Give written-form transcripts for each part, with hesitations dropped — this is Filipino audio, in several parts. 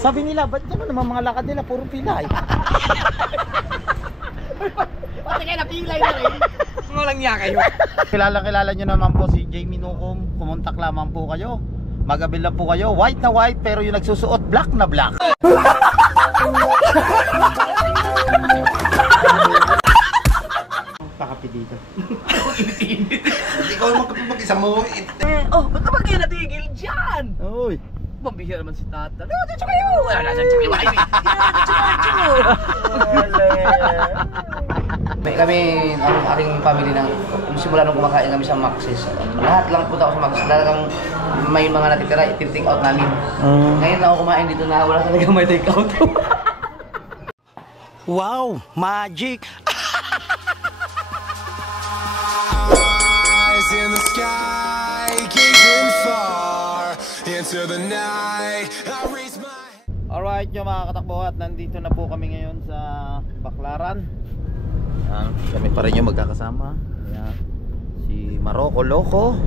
Sabi nila, ba't naman mga lakad nila puro pilay? Pati kayo napilay na rin. Walang niya kayo. Kilala nyo naman po si Jamie Nukum. Kumontak lamang po kayo. Magabil lang po kayo. White na white pero yung nagsusuot black na black. Pakapi dito. Hindi ko mag-isa mo. Oh, ba't naman kayo natigil dyan? Uy. Pambihira naman si Tata. No, dito kayo! Wala na dyan kayo. Kami, ang aking family nang simula nung kumakain kami sa Maxis. Lahat lang punta ako sa Maxis. Talagang may mga natitira, itin-take out namin. Ngayon na ako kumain dito na wala talagang may take out. Wow, magic! Eyes in the sky, gazing far into the night. I raise my Alright yung mga katakbo at nandito na po kami ngayon sa Baclaran. Yan, kami pa rin yung magkakasama. Yan. Si Maroko Loco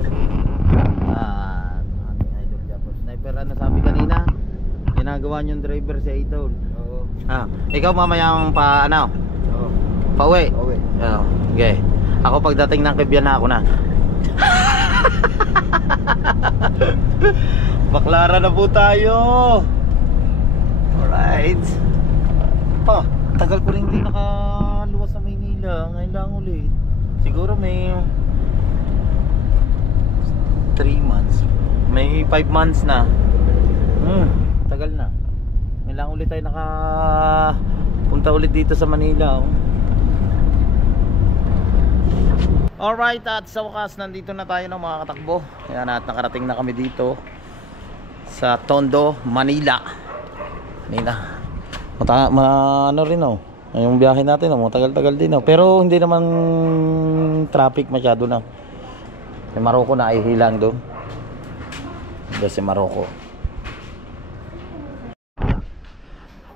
at ating idol Japper Sniper. Ano sabi kanina? Ginagawa niyong driver si Idol. Oo. Ikaw mamayang pa ano? Oo. Pauwi? Pauwi. Okay. Ako pagdating ng Kibian na ako na. Baclaran na po tayo. Alright. Tagal ko rin hindi nakaluwas sa Maynila. Ngayon lang ulit. Siguro may 3 months. May 5 months na. Tagal na. Ngayon lang ulit tayo nakapunta ulit dito sa Manila. Alright, at sa wakas nandito na tayo ng mga katakbo. Ayan, at nakarating na kami dito sa Tondo, Manila. Ano rin yung biyahe natin matagal-tagal din pero hindi naman traffic masyado na. Si Maroko na ihilang doon. Doon si Maroko.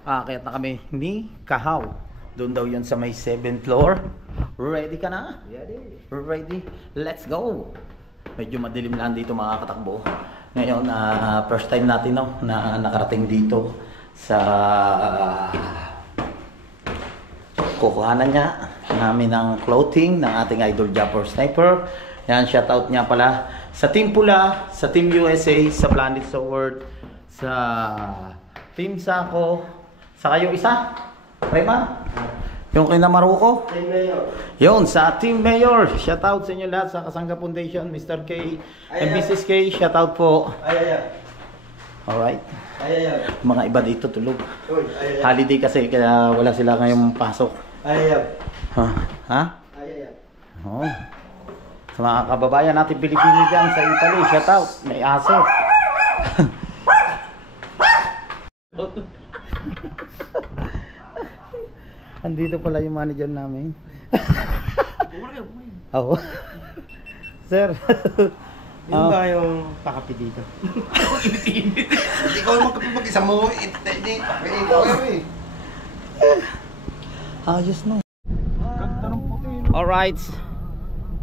Kaya na kami ni Kahaw. Doon daw yun sa may 7th floor. Ready ka na? Ready? Let's go! Medyo madilim lang dito mga katakbo. Ngayon, first time natin na nakarating dito sa kukuhanan niya namin ng clothing ng ating idol Japper Sniper. Yan, shoutout niya pala sa Team Pula, sa Team USA, sa Planet Sword, sa Team Sako, sa kayo isa? Rayman? Yung kina Maroko? Team Mayor. Yun, sa Team Mayor. Shoutout sa inyo lahat sa Kasangga Foundation, Mr. K and Mrs. K. Shoutout po. Alright. Mga iba dito tulog. Holiday kasi kaya wala sila ngayong pasok. Ha? Oh. Sa mga kababayan natin Pilipino dyan sa Italy, shoutout. May aso. Andito pala yung manager namin. Oo. Sir. Yung ba yung pakapi dito? Hindi ko mag-isa mo. Hindi. Ayos na. Alright.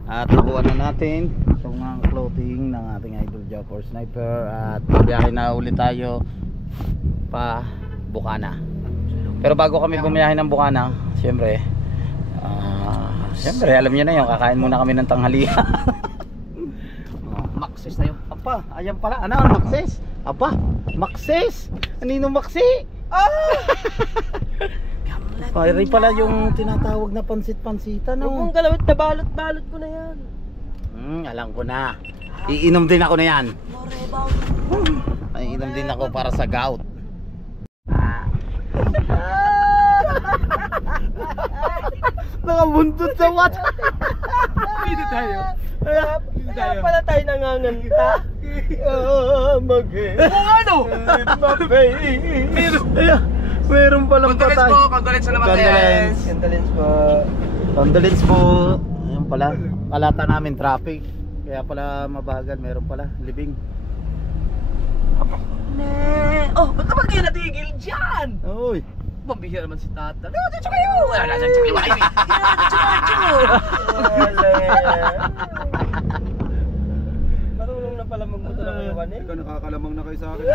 At nakuha na natin itong clothing ng ating idol Japper Sniper. At biyahe na ulit tayo pa Bukana. Pero bago kami bumiyahe ng Bukana, siyempre alam niyo na yun, kakain muna kami ng tanghalian. Maxis tayo. Apa, ayan pala. Ano ang Maxis? Apa, Maxis? Anino Maxi? Rin pala yung tinatawag na pansit-pansitan. Yung galawit na balot-balot ko na yan. Alam ko na. Iinom din ako na yan. Iinom din ako para sa gout. Nakabuntot sa wat. Pwede tayo. Kaya pala tayo nanganganta. Kung ano? Meron palang patay. Condolence naman yan. Condolence po. Ayun pala. Kalata namin traffic. Kaya pala mabagal. Meron pala libing. Oh, ba't naman kayo natigil dyan? Uy. Pambihira naman si Tata. No, dito kayo! Wala na dyan kayo. Marunong na pala magmotor ng iwan eh. Ikaw nakakalamang na kayo sa akin.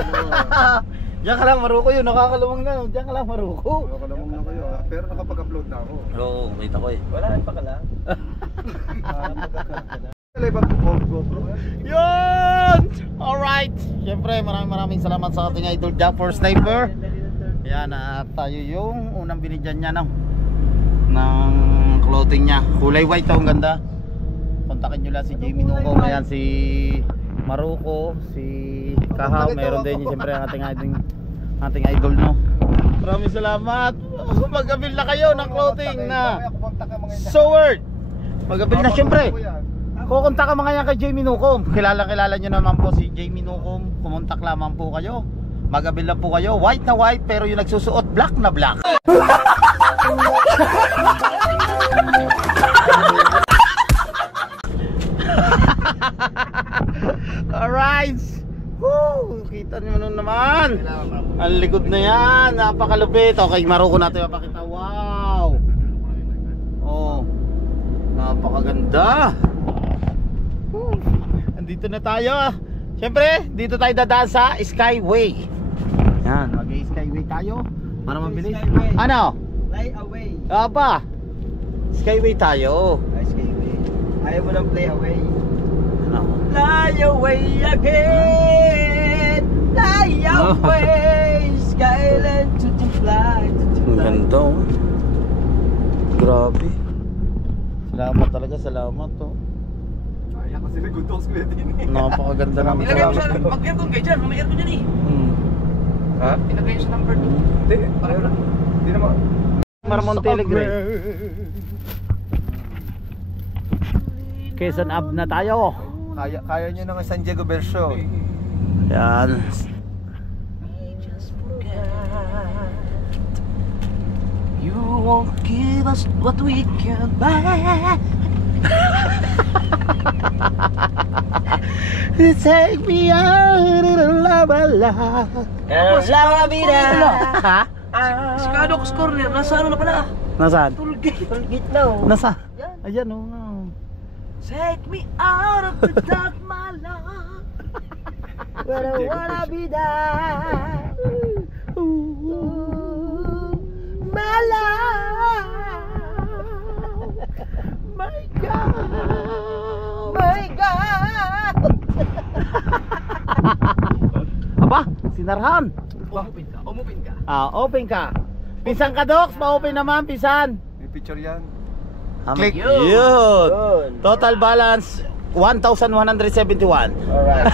Diyan ka lang Maruko yun, nakakalawang na. Diyan ka lang Maruko. Nakalamang na kayo pero nakapag-upload na ako. Oo, kita ko eh. Wala rin pa ka lang. Yun! Alright! Siyempre, maraming salamat sa ating idol Japper Sniper. Yan, tayo yung unang binigyan niya ng clothing niya. Kulay white, ang ganda. Kontakin nyo lang si Jamie Nuko. Ayan, si Maruko, si Kahaw. Meron din yun, siyempre, ang ating idol, no? Maraming salamat. Mag-abil na kayo ng clothing na Sword. Mag-abil na, siyempre. Kukontak ka mga yan kay Jamie Nukom. Kilala nyo naman po si Jamie Nukom. Kumontak lamang po kayo. Mag-abil lang po kayo. White na white pero yung nagsusuot black na black. Alright. Woo! Kita nyo naman. Ang likod na yan. Napakalupit. Okay, Maruko natin mapakita. Wow. Oh. Napakaganda. Andito na tayo. Siyempre, dito tayo dadaan sa Skyway. Yan, mag-Skyway tayo para mabilis. Skyway. Ano? Fly away. Aba. Skyway tayo. Ay, skyway. Ayaw mo ng play away. Ano? Fly away again. Fly away. Skyland to fly. Ang ganda oh. Grabe. Salamat talaga, salamat oh. Kaya kasi nag-talks ko din eh. Napakaganda naman. Ilagay mo sa mag-aircon kayo dyan, may aircon dyan eh. Ha? Ilagay mo sa number 2. Hindi. Pareho lang. Hindi naman. Marmon Telegram. Quezon Ab na tayo. Kaya nyo ng San Diego version. Yan. You won't give us what we can buy. Take me out of the lava. La vida. Ha? Si Cadox Corner, nasa ano na pala? Nasaan? Tollgate. Tulgit na oh. Nasa? Ayan oh. Take me out of the dark, my love. Where I wanna be there. My love. My God. My God. Aba, sinarhan. Umupin ka, umupin ka. Open ka. Pisan ka, Docs. Pa-open naman, pisan. May picture yan. Click. Yun. Yun. Total balance 1,171. Alright.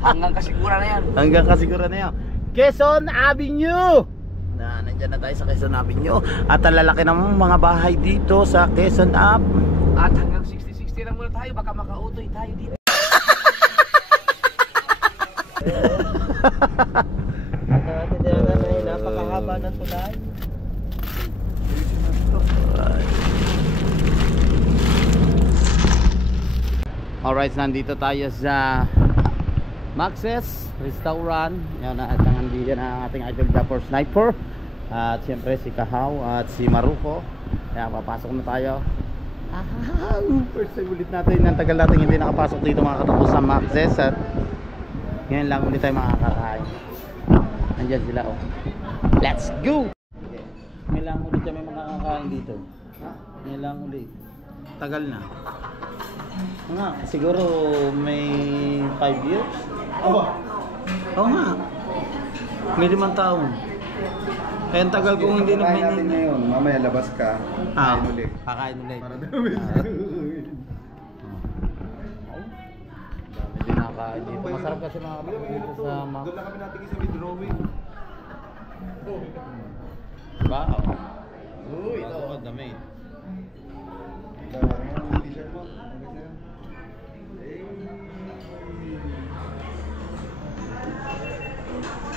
Hanggang kasigura na yan. Hanggang kasiguro na yan. Quezon Avenue. Nandiyan na tayo sa Quezon Avenue. At ang lalaki ng mga bahay dito sa Quezon Ave. At hanggang 60-60 lang muna tayo, baka makautoy tayo dito. Natin na napakahaba ng tulay. Alright, nandito tayo sa Max's Restaurant. Yan, at nandiyan ang ating idol Japper Sniper. At siyempre si Kahaw at si Maruko. Kaya papasok na tayo. First time ulit natin. Ang tagal natin hindi nakapasok dito mga katapos sa Max's. At ngayon lang ulit tayo makakakain. Nandyan sila oh. Let's go! Ngayon lang ulit kami makakakain dito. Ngayon lang ulit. Tagal na. Nga, siguro may 5 years. Oo nga. May 5 taon. Kaya ang tagal kong hindi Kakain natin namin. ngayon. Mamaya labas ka. Kain ulit. Kakain ulit. Para dami. Hindi nakakain dito. Masarap kasi mga kapatid dito sa Doon lang kami natingin sa withdrawing. Diba? Uy, ito ako dami. T-shirt mo.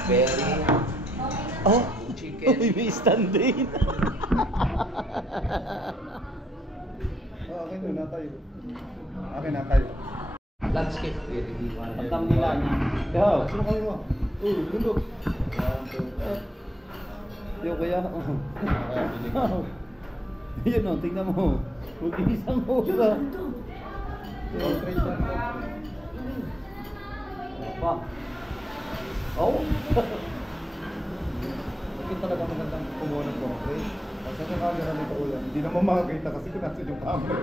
Berry, Oh! chicken. Uy, may stand din. Okay na tayo. Okay na tayo. Landscape. Ang nila niya. Go! Sino kayo mo? Lundok. Yung kuya. Yun o, tingnan mo. Huwag isang oras. Pa. Oh. Bakit talaga magandang kumuha ng portrait? Kasi sa camera nito ulan, hindi naman makakita kasi kung nasa yung camera.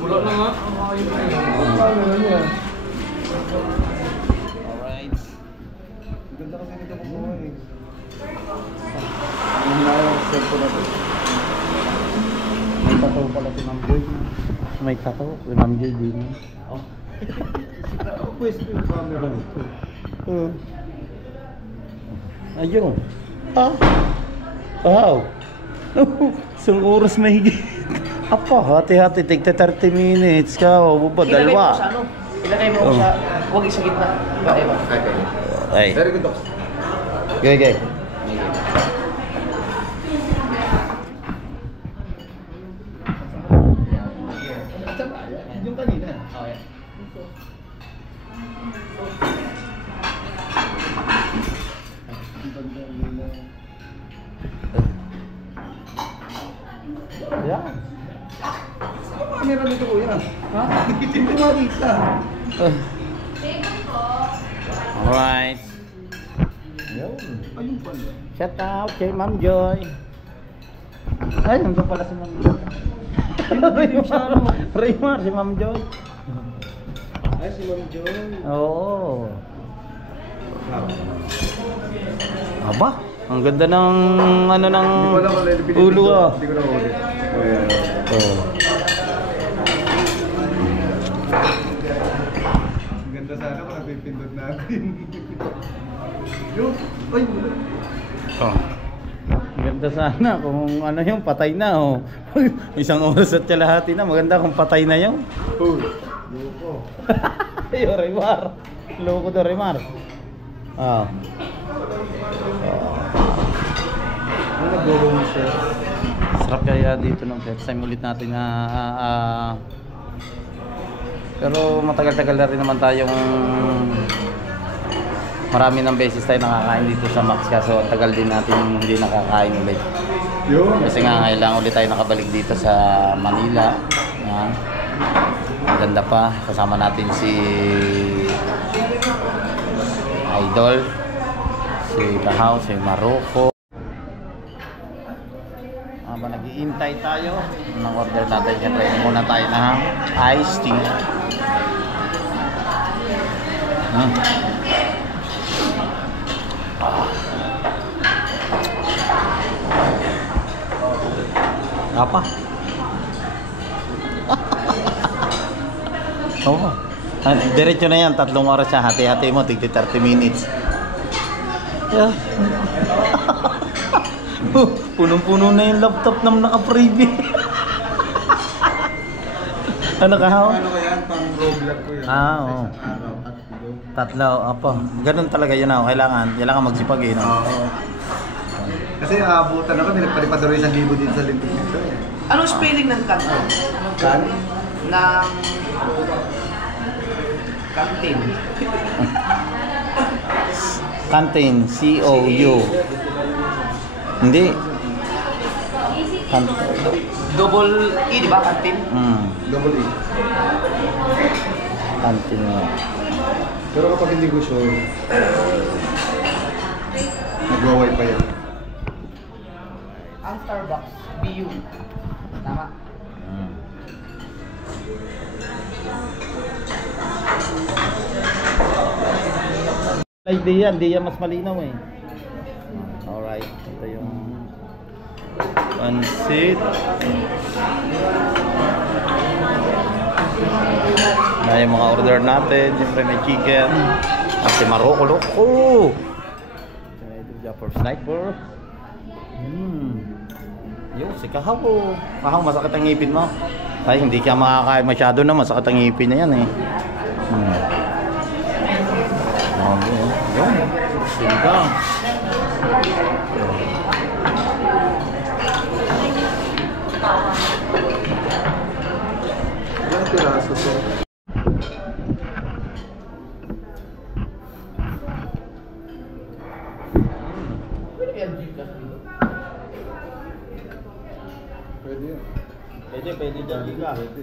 Wala na nga. Ang camera niya. Alright. Ganda kasi nito kumuha eh. Ang na yung cellphone natin. May tattoo pala si Ma'am Joy. May tattoo si Ma'am Joy din. Oh. Pwesto yung camera nito. Ayun. Ah. Wow. Isang oras mahigit. Apa, hati-hati, tigta 30 minutes ka. O ba, dalawa. Ilagay mo sa, huwag isa gitna. Bakit ba? Ay. Very good, Doc. Okay, okay. Yung kanina. Okay. Yeah. Camera nito kuya. Ha? Hindi mo makita. Alright. Yun. Ayun pala. Shout out kay Ma'am Joy. Ay, nandun pala si Ma'am Joy. Raymar, si Ma'am Joy. Ay, si Ma'am Joy. Oo. Aba, ang ganda ng ano ng ulo ah. Hindi ko na ulit. Oh. Ang ganda sana kung napipindot natin. Yun. Ay, Oh. Ang ganda sana kung ano yung patay na oh. Isang oras at kalahati na, maganda kung patay na yun. loko. Ayo, Raymar. Loko to, Raymar. Ah. Ano nag-go-home siya? Sarap kaya dito ng first time ulit natin na pero matagal-tagal na rin naman tayong marami ng beses tayo nakakain dito sa Max kaso tagal din natin hindi nakakain ulit. Yun. Kasi nga kailangan ulit tayo nakabalik dito sa Manila. Yan. Maganda pa. Kasama natin si Idol, si Kahaw, si Maroko. Habang nag-iintay tayo ng order natin, siyempre muna tayo ng iced tea. Apa? Oo. Diretso na yan, 3 oras siya. Hati-hati mo, tigti 30 minutes. Yeah. Punong-puno na yung laptop na naka-preview. Ano ka, Haw? Ano kaya? Pang vlog ko yan. Oo. Araw at Tatlo, apa. Ganun talaga yun, Haw. Kailangan magsipag eh, no? Oo. Kasi aabutan ako, nilipad-lipad rin 1,000 din sa lintik nito. Anong spelling ng kanto? Kan? Ng canteen. Canteen, C-O-U. Hindi. Double E, di ba? Canteen? Double E. Canteen nga. Pero kapag hindi ko sure, nagwa-wifi yan. Ang Starbucks, BU. Tama. Like di yan mas malinaw eh. Alright, ito yung pansit. Na yung mga order natin, siyempre may chicken. At si Maroko, loko! Ito Japper Sniper. Yung si Kahaw. Kahaw, masakit ang ngipin mo. Ay, hindi ka makakain masyado na, masakit ang ngipin na yan eh. Yun. Sinigang. Ilang piraso to? Pwede yan. Pwede dyan, Giga. Pwede.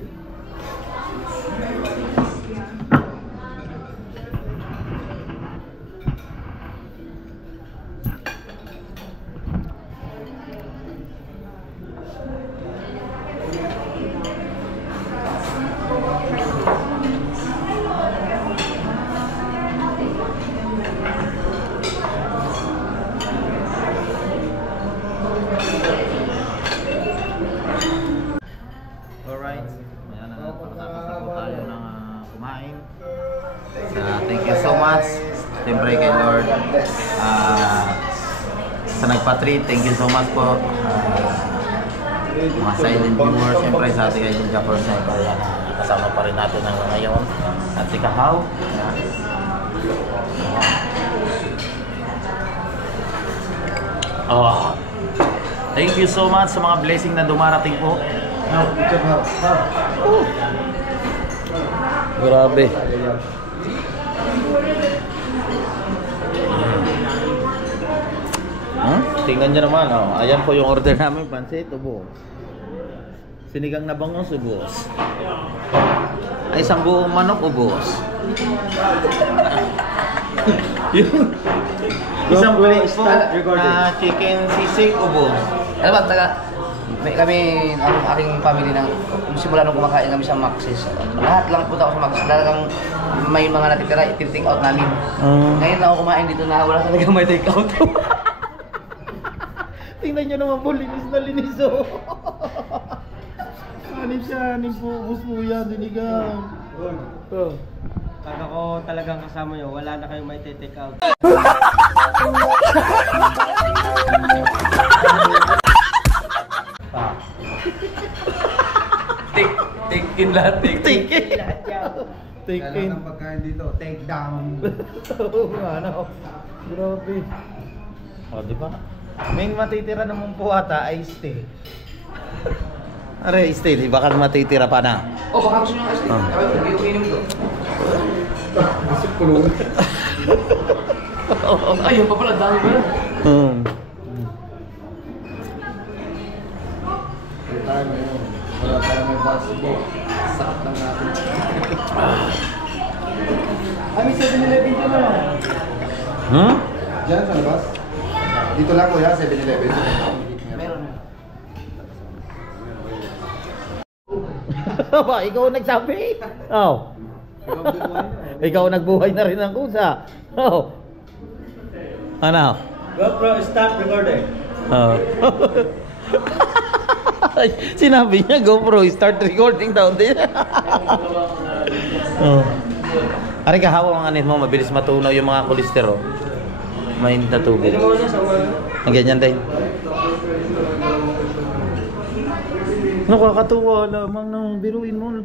Sa nagpa-treat, thank you so much po. Mga silent viewers, siyempre sa ating kay Ninja Force na kaya kasama pa rin natin hanggang ngayon. At si Kahaw. Oh. Thank you so much sa mga blessing na dumarating po. Grabe. Tingnan nyo naman, oh. Ayan po yung order namin, pansit, ubos. Sinigang na bangus, ubos. Ay, isang buong manok, ubos. Yung isang plate po na chicken sisig, ubos. Alam ba, kami, ang aking family nang simula nung kumakain kami sa Maxis. Lahat lang punta ako sa Maxis. Talagang may mga natitira, i-take out namin. Ngayon na ako kumain dito na wala talaga may take out. Tingnan nyo naman po, linis na linis, oh. Anim siya, anim po, ubos po yan, dinigang. Pag ako talagang kasama nyo, wala na kayong may take out. Take in lahat, take in. Take in. Ang pagkain dito, take down. Ano? Grabe. O, di ba? May matitira naman po ata, iced tea. Are, iced tea, di ba kang matitira pa na? Oh, baka gusto nyo kasi. Okay naman ito. Masip pulo. Ayun pa pala, dami pala. Wala pa may basketball. Sakit lang natin. May 7-Eleven dyan na. Diyan sa labas? Dito lang kuya, 7-Eleven. Meron. Ba, ikaw ang nagsabi? Oh. Ikaw ang nagbuhay na rin ng kusa. Oh. Ano? GoPro, stop recording. Oh. Sinabi niya, GoPro, start recording daw din. Oh. Ari ka, hawak ang anit mo, mabilis matunaw yung mga kolesterol. Mainit na tubig. Ang ganyan din. Nakakatuwa lamang nang biruin mo.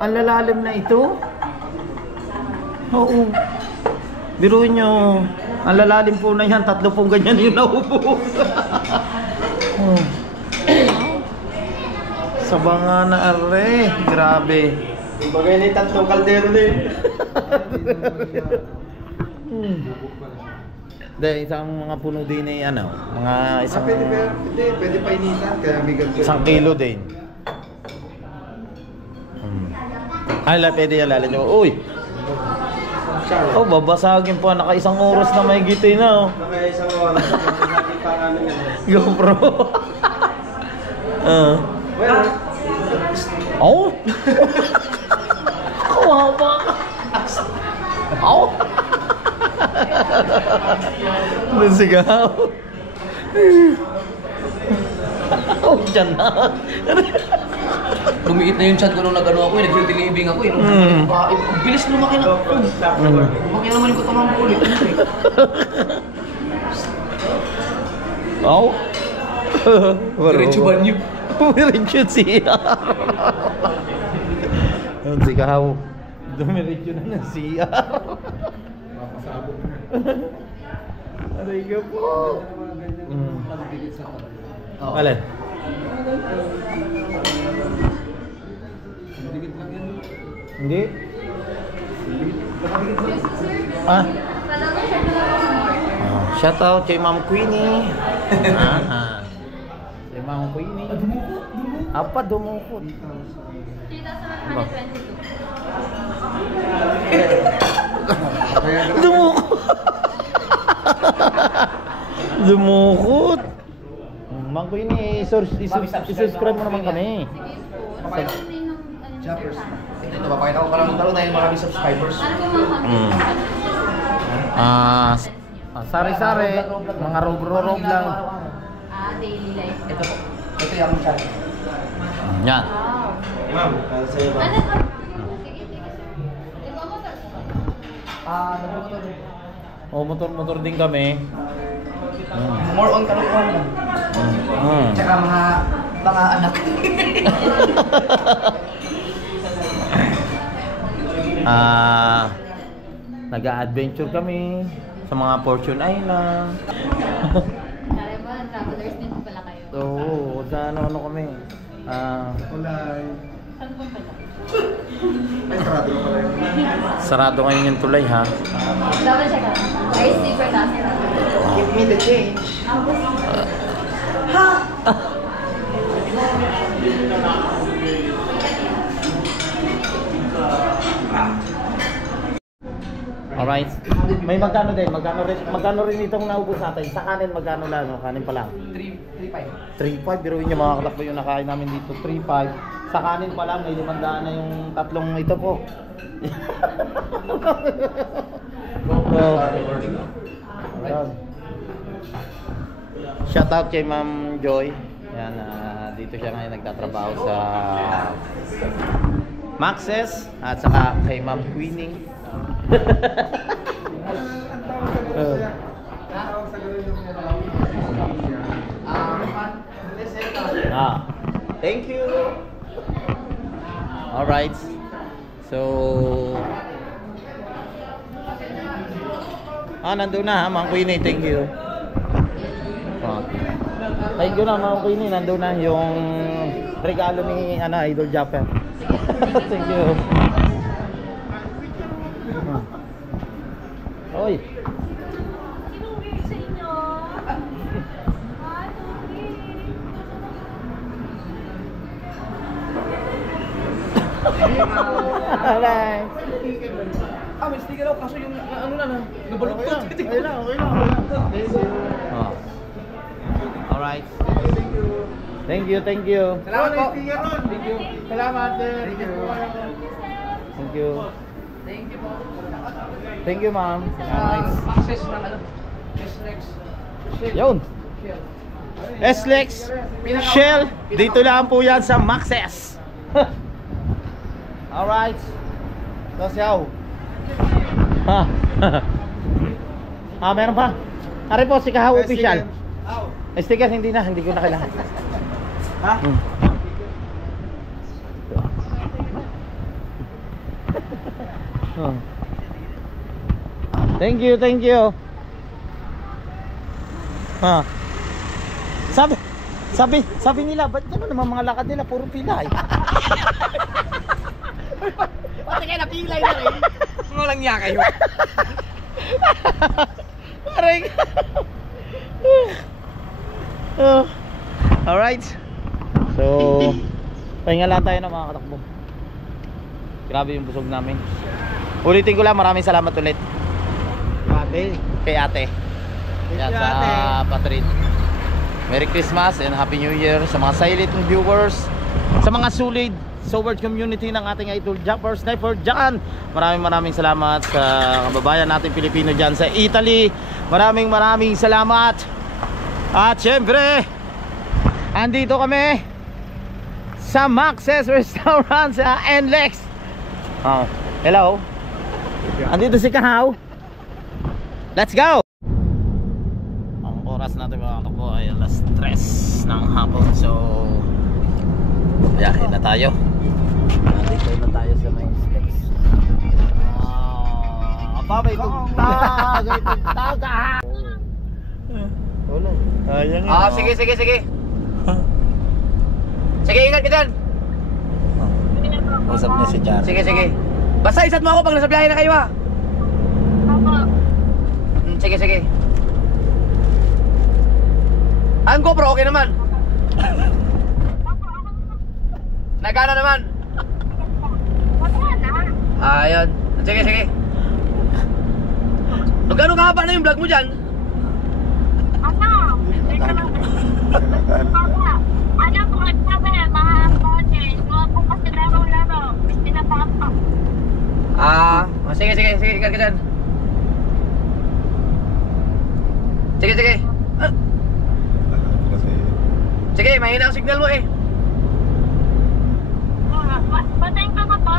Ang lalalim na ito. Oo. Biruin nyo. Ang lalalim po na yan. 3 pong ganyan yung naupo. Oh. Sabanga na are. Grabe. Bagay na yung 3 kaldero din. Dahil isang mga puno din ay ano, mga isang Pwede painitan, kaya may ganito. 1 kilo din. Ay, pwede yan lalim nyo. Uy! Oh, babasagin po. Naka 1 oras na may gitay na, oh. Naka isang oras. Lagi pa kami nga. GoPro. Well, Oh! Kawawa ka. Oh! Nasigaw. Oh, dyan na. Lumiit na yung chan ko nung nag-ano ako, nag-tilibing ako. Ang bilis lumaki na. Lumaki naman yung katawan ko ulit. Oh! Diretso banyo. Diretso siya. Yung si Kahaw, dumiretso na ng siya. Aray ka po. Alin? Hindi? Ah? Shout out kay Ma'am Queenie. Kay Ma'am Queenie. Apa dumukot? 3,122. Dumukot. Dumukot. Ma'am Queenie, i-subscribe mo naman kami. Choppers. Ito, papakita ko parang talo dahil maraming subscribers. Sari-sari, mga rob lang. Daily life. Ito po. Ito yung chat. Yan. ma'am, para sa'yo ba? Sige, sige sir. Ikaw mo ba? Nagluto din. O, motor-motor din kami. More on kalukuhan lang. Tsaka mga anak. Nag-a-adventure kami sa mga Fortune Island. Kaya ba, travelers din pala kayo? Oo, sa ano kami. Kulay. Saan po pala? Ay, sarado na pala yun. Sarado ngayon yung tulay ha. Double check out. Very sleeper class. Give me the change. Alright. May magkano din? Magkano rin itong naubos natin? Sa kanin magkano lang? No? Kanin pa lang. 3.5. 3.5. Biruin niyo mga katakbo yung nakain namin dito. 3.5. Sa kanin pa lang. May 500 na yung tatlong ito po. Ayan. Shout out kay Ma'am Joy. Yan, dito siya ngayon nagtatrabaho sa Maxes at saka kay Ma'am Queenie. Thank you. All right. So nandun na ha, Ma'am Queenie, thank you. Thank you na, Ma'am Queenie, nandun na yung regalo ni Idol Japper. Thank you. Oy. Sinong weird sa inyo? Alright. May sticker ako, kaso yung ano na, nabaluktot. Okay lang. Thank you. Alright. Thank you. Salamat po. Thank you. Salamat, sir. Thank you. Thank you po. Thank you, ma'am. Access ng ano? SLEX. Yun. SLEX Shell. Dito lang po yan sa Maxes. Alright. Sasyaw. Meron pa. Ari po si Kahaw official. Sticker hindi ko na kailangan. Ha? Thank you. Sabi nila, ba't naman mga lakad nila puro pilay? Pati kayo napilay na rin. Walang niya kayo. Parang alright. So pahinga lang tayo ng mga katakbo. Grabe yung busog namin. Ulitin ko lang, maraming salamat ulit kay ate. Yan sa Patrin. Merry Christmas and Happy New Year sa mga silent viewers, sa mga solid Sword community ng ating Idol Japper Sniper dyan. Maraming salamat sa kababayan natin Pilipino dyan sa Italy. Maraming salamat. At syempre, andito kami sa Maxes Restaurant sa NLEX. Hello. Andito si Kahaw. Let's go. Ang oras natin mga katakbo ay alas 3 ng hapon. So biyahe na tayo. Nandito na tayo sa may space. Ababay kong taga. Wala. Ayan nga. Sige. Sige, ingat ka dyan. Usap niya si Jar. Sige. Basta isat mo ako pag nasa biyahe na kayo ha. Sige. Ang GoPro okay naman. Nagana naman. Ayun. Sige. Magkano kahaba na yung vlog mo dyan? Sige, ingat ka dyan. Sige. Sige, mahina ang signal mo eh. Patayin ka ba po?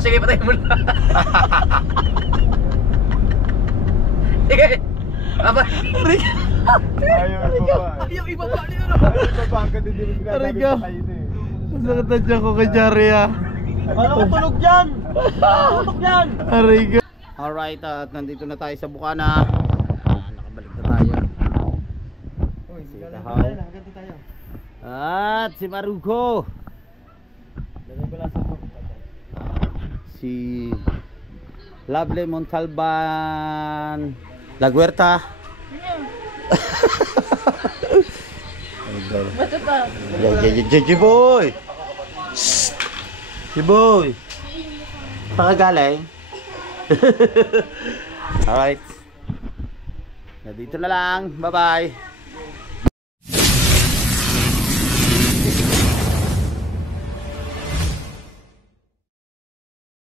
Sige, patayin mo na. Sige. Aba. Ayaw ibaba. Ayaw ibaba niyo. Ayaw ibaba hanggang hindi mo sinasabi Ariga. pa kayo eh. Masakit na dyan ko kay Jari ah. Wala ko tulog dyan! Tulog dyan! Ariga. Alright, at nandito na tayo sa Bukana. Nakabalik na tayo. Uy, Si ganito Tahaw. tayo, ganito tayo. At si Marugo. Lagay ko lang sa book. Si Lovely Montalban Laguerta. Bato pa. Boy! Shhh! Si Boy! Saan ka galing? Alright. Dito na lang. Bye-bye.